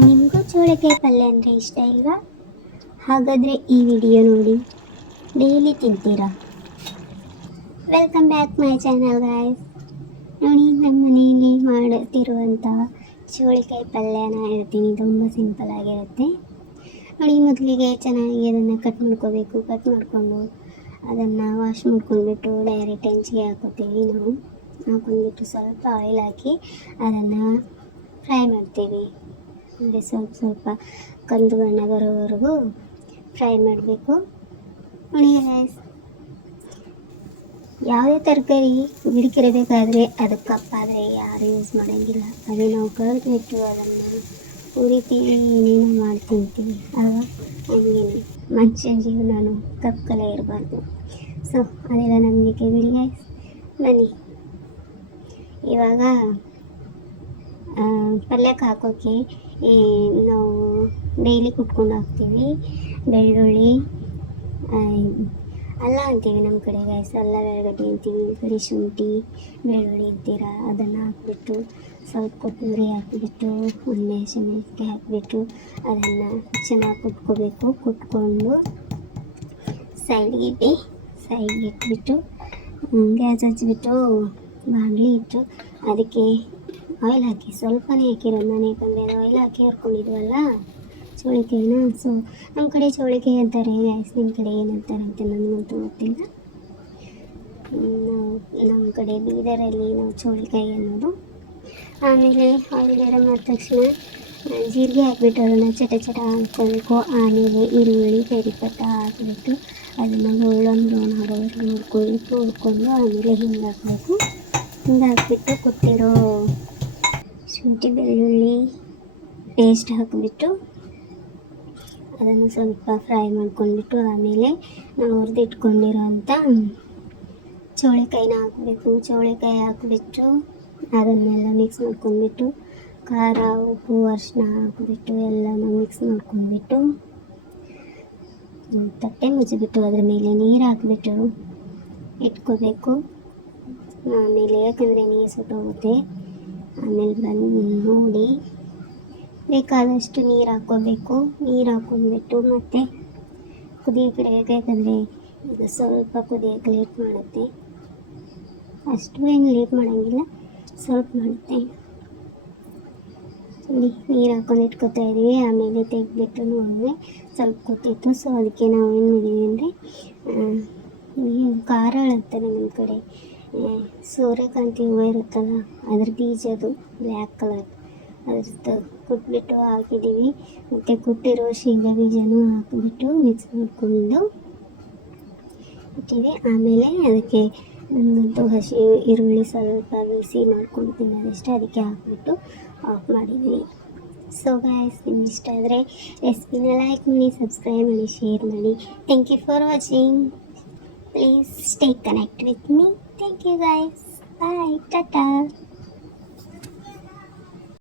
ನಿಮಗೂ ಚೋಳಕಾಯಿ ಪಲ್ಯ ಅಂದರೆ ಇಷ್ಟ ಇಲ್ವಾ? ಹಾಗಾದರೆ ಈ ವಿಡಿಯೋ ನೋಡಿ. ಡೈಲಿ ತಿಂತೀರಾ? Welcome back my channel guys ನೋಡಿ ನಮ್ಮ ಮನೆಯಲ್ಲಿ ಮಾಡುತ್ತಿರುವಂಥ ಚೋಳಿಕಾಯಿ ಪಲ್ಯನ ಹೇಳ್ತೀನಿ. ತುಂಬ ಸಿಂಪಲ್ ಆಗಿರುತ್ತೆ. ನೋಡಿ, ಮೊದಲಿಗೆ ಚೆನ್ನಾಗಿ ಅದನ್ನು ಕಟ್ ಮಾಡ್ಕೋಬೇಕು. ಕಟ್ ಮಾಡಿಕೊಂಡು ಅದನ್ನು ವಾಶ್ ಮಾಡ್ಕೊಂಡ್ಬಿಟ್ಟು ಡೈರೆಕ್ಟ್ ಹೆಂಚಿಗೆ ಹಾಕೋತೀವಿ ನಾವು. ಹಾಕೊಂಡ್ಬಿಟ್ಟು ಸ್ವಲ್ಪ ಆಯಿಲ್ ಹಾಕಿ ಅದನ್ನು ಫ್ರೈ ಮಾಡ್ತೀವಿ. ಅಂದರೆ ಸ್ವಲ್ಪ ಸ್ವಲ್ಪ ಕಂದು ಬಣ್ಣ ಬರೋವರೆಗೂ ಫ್ರೈ ಮಾಡಬೇಕು. guys, ಯಾವುದೇ ತರಕಾರಿ ಗಿಡಕಿರಬೇಕಾದ್ರೆ ಅದು ಕಪ್ಪಾದರೆ ಯಾರು ಯೂಸ್ ಮಾಡೋಂಗಿಲ್ಲ. ಅದೇ ನಾವು ಕಳೆದ್ಬಿಟ್ಟು ಅದನ್ನು ಉರಿತೀವಿ ಏನೇನೋ ಮಾಡಿ ತಿಂತೀವಿ ಅಲ್ವಾ ಹಂಗೇನೆ ಮನುಷ್ಯನ ಜೀವನನು ಕಪ್ಪಲೆ ಇರಬಾರ್ದು. ಸೊ ಅದೆಲ್ಲ ನಮಗೆ ಬಿಡಿ. ಬನ್ನಿ. ಇವಾಗ ಪಲ್ಯಕ್ಕೆ ಹಾಕೋಕ್ಕೆ ನಾವು ಡೈಲಿ ಕುಟ್ಕೊಂಡು ಹಾಕ್ತೀವಿ. ಬೆಳ್ಳುಳ್ಳಿ ಅಲ್ಲ ಅಂತೀವಿ ನಮ್ಮ ಕಡೆ ಗ್ಯಾಸ್ ಅಲ್ಲ ಬೆಳಗಡ್ಡೆ ಅಂತೀವಿ. ಕಡೆ ಶುಂಠಿ, ಬೆಳ್ಳುಳ್ಳಿ ಅಂತೀರ, ಅದನ್ನು ಹಾಕ್ಬಿಟ್ಟು ಸ್ವಲ್ಪ ಕೊತ್ತಂಬರಿ ಹಾಕಿಬಿಟ್ಟು ಒಂದೇ ಹಸಿಮೆಣಸಿನ್ಕಾಯಿ ಹಾಕಿಬಿಟ್ಟು ಅದನ್ನು ಚೆನ್ನಾಗಿ ಕುಟ್ಕೋಬೇಕು. ಕುಟ್ಕೊಂಡು ಸೈಡ್ಗೆ ಇಟ್ಟು ಸೈಡ್ಗೆ ಇಟ್ಬಿಟ್ಟು ಗ್ಯಾಸ್ ಹಚ್ಬಿಟ್ಟು ಬಾಣಲಿ ಇಟ್ಟು ಅದಕ್ಕೆ ಆಯಿಲ್ ಹಾಕಿ ಸ್ವಲ್ಪನೇ ಹಾಕಿರೋದು ನಾನು ಯಾಕಂದರೆ ಅದು ಆಯಿಲ್ ಹಾಕಿ ಹರ್ಕೊಂಡಿದ್ವಲ್ಲ ಚೋಳಿಕಾಯಿನ ಸೊ ನಮ್ಮ ಕಡೆ ಚೋಳಿಕಾಯಿ ಅಂತಾರೆ. ಗೈಸ್ ನಿಮ್ಮ ಕಡೆ ಏನಂತಾರೆ ಅಂತ ನನಗಂತೂ ಗೊತ್ತಿಲ್ಲ. ನಾವು ನಮ್ಮ ಕಡೆ ಬೀದರಲ್ಲಿ ನಾವು ಚೋಳಿಕಾಯಿ ಅನ್ನೋದು. ಆಮೇಲೆ ಆಯಿಲ್ ಗರಂ ಆದ ತಕ್ಷಣ ಜೀರಿಗೆ ಹಾಕ್ಬಿಟ್ಟು ಅದನ್ನು ಚಟ ಚಟ ಹಾಕ್ಕೋಬೇಕು ಆಮೇಲೆ ಈರುಳ್ಳಿ ಕರಿಪತ್ತ ಹಾಕಿಬಿಟ್ಟು ಅದನ್ನು ಒಳ್ಳೊಂದು ಬ್ರೌನ್ ಆಗೋವರೆಗೂ ನೋಡ್ಕೊಳ್ಬೇಕು ಹುಡ್ಕೊಂಡು ಆಮೇಲೆ ಹಿಂಗೆ ಹಾಕಬೇಕು. ಹಿಂಗೆ ಹಾಕ್ಬಿಟ್ಟು ಕೊಟ್ಟಿರೋ ಶುಂಠಿ ಬೆಳ್ಳುಳ್ಳಿ ಪೇಸ್ಟ್ ಹಾಕಿಬಿಟ್ಟು ಅದನ್ನು ಸ್ವಲ್ಪ ಫ್ರೈ ಮಾಡ್ಕೊಂಡ್ಬಿಟ್ಟು ಆಮೇಲೆ ನಾವು ಹುರಿದಿಟ್ಕೊಂಡಿರೋಂಥ ಚೋಳೆಕಾಯಿನ ಹಾಕಬೇಕು. ಚೋಳೆಕಾಯಿ ಹಾಕಿಬಿಟ್ಟು ಅದನ್ನೆಲ್ಲ ಮಿಕ್ಸ್ ಮಾಡ್ಕೊಂಡ್ಬಿಟ್ಟು ಖಾರ, ಉಪ್ಪು ಅರಿಶಿನ ಹಾಕಿಬಿಟ್ಟು ಎಲ್ಲನೂ ಮಿಕ್ಸ್ ಮಾಡ್ಕೊಂಡ್ಬಿಟ್ಟು ತಟ್ಟೆ ಮುಚ್ಚಿಬಿಟ್ಟು ಅದ್ರ ಮೇಲೆ ನೀರು ಹಾಕಿಬಿಟ್ಟು ಇಟ್ಕೋಬೇಕು. ಆಮೇಲೆ ಯಾಕಂದರೆ ನೀರು ಸುಟ್ಟೋಗುತ್ತೆ. ಆಮೇಲೆ ಬಂದು ನೋಡಿ. ಬೇಕಾದಷ್ಟು ನೀರು ಹಾಕ್ಕೋಬೇಕು. ನೀರು ಹಾಕೊಂಡ್ಬಿಟ್ಟು ಮತ್ತೆ ಕುದಿಯೋಕೆ ಇಡಬೇಕು ಯಾಕಂದರೆ ಇದು ಸ್ವಲ್ಪ ಕುದಿಯೋಕೆ ಲೇಟ್ ಮಾಡುತ್ತೆ. ಅಷ್ಟು ಏನು ಲೇಟ್ ಮಾಡೋಂಗಿಲ್ಲ, ಸ್ವಲ್ಪ ಮಾಡುತ್ತೆ. ನೋಡಿ, ನೀರು ಹಾಕೊಂಡು ಇಟ್ಕೊತಾ ಇದೀವಿ. ಆಮೇಲೆ ತೆಗೆದ್ಬಿಟ್ಟು ನೋಡಿದ್ರೆ ಸ್ವಲ್ಪ ಕೂತಿತ್ತು ಸೊ ಅದಕ್ಕೆ ನಾವು ಏನು ಮಾಡಿದ್ವಿ ಅಂದರೆ ಖಾರ ಅಂತಾರೆ ನಮ್ಮ ಕಡೆ. ಸೂರ್ಯಕಾಂತಿ ಹೂವು ಇರುತ್ತಲ್ಲ, ಅದ್ರ ಬೀಜದು ಬ್ಲ್ಯಾಕ್ ಕಲರ್ ಅದ್ರದ್ದು ಕುಟ್ಬಿಟ್ಟು ಹಾಕಿದ್ದೀವಿ. ಮತ್ತು ಕುಟ್ಟಿರೋ ಶೇಂಗಾ ಬೀಜನೂ ಹಾಕಿಬಿಟ್ಟು ಮಿಕ್ಸ್ ಮಾಡಿಕೊಂಡು ಇಟ್ಟಿವಿ ಆಮೇಲೆ ಅದಕ್ಕೆ ನನಗಂತೂ ಹಸಿ ಈರುಳ್ಳಿ ಸ್ವಲ್ಪ ಬಿಸಿ ಮಾಡ್ಕೊಂಡು ತಿನ್ನೋದಿಷ್ಟ ಅದಕ್ಕೆ ಹಾಕ್ಬಿಟ್ಟು ಆಫ್ ಮಾಡಿದ್ವಿ ಸೊ ಗಾಯ್ಸ್ ನಿಮ್ಗೆ ಇಷ್ಟ ಆದರೆ ರೆಸಿಪಿನ ಲೈಕ್ ಮಾಡಿ ಸಬ್ಸ್ಕ್ರೈಬ್ ಮಾಡಿ ಶೇರ್ ಮಾಡಿ. Thank you for watching please stay connect with me thank you guys bye tata